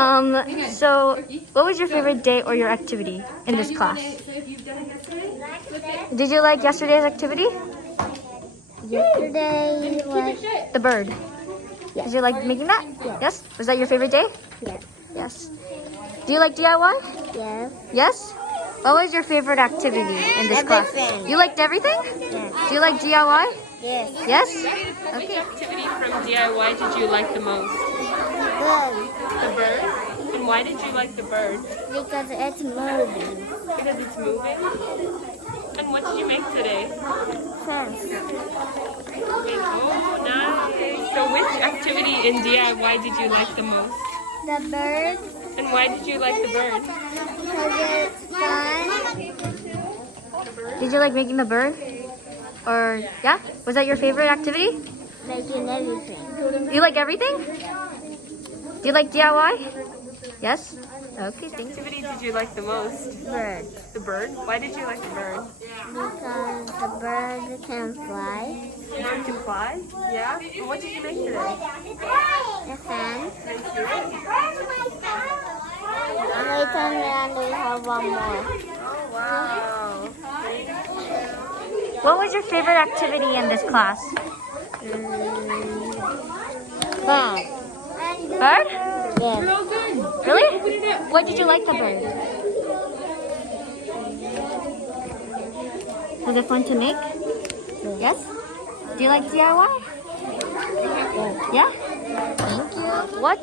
So what was your favorite day or your activity in this class? Did you like yesterday's activity? Yesterday was The bird. Yes. Did you like making that? Yes. Was that your favorite day? yes. Yes. Do you like DIY? Yes. Yes? What was your favorite activity in this class? Everything. You liked everything? Yes. Do you like DIY? Yes. Yes? Which activity from DIY did you like the most? Good. The bird? And why did you like the bird? Because it's moving. Because it's moving? And what did you make today? Fence. Oh, nice. So which activity in DIY did you like the most? The bird. And why did you like the bird? Because it's fun. Did you like making the bird? Or, yeah? Was that your favorite activity? Making everything. You like everything? Do you like DIY? Yes? Okay, thanks. What activity did you like the most? Bird. The bird? Why did you like the bird? Because the bird can fly. The bird can fly? Yeah? And what did you make today? The fence. And later on we have one more. Oh, wow. What was your favorite activity in this class? Bird. Bird? Yes. Really? What did you like the bird? Was it fun to make? Yes? Do you like DIY? Yeah? Thank you. What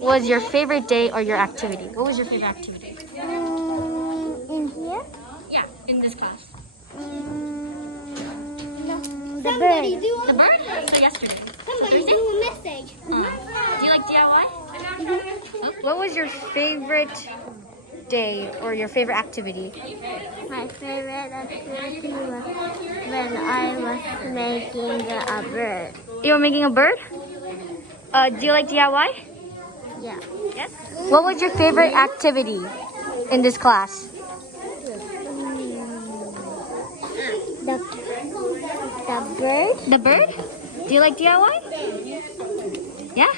was your favorite day or your activity? What was your favorite activity? In here? Yeah, in this class. The bird. The bird? So yesterday. Somebody do a message. Do you like DIY? What was your favorite day or your favorite activity? My favorite activity was when I was making a bird. You were making a bird? Do you like DIY? Yeah. Yes. What was your favorite activity in this class? The bird. The bird? Do you like DIY? Yeah?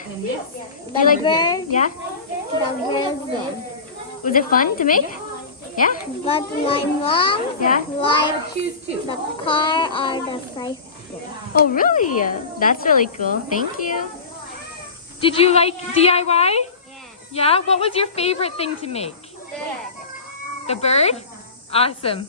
The bird. Yeah? The bird. Was it fun to make? Yeah? But my mom Yeah? likes the car or the cycle. Oh, really? That's really cool. Thank you. Did you like DIY? Yes. Yeah? What was your favorite thing to make? Bird. The bird? Awesome.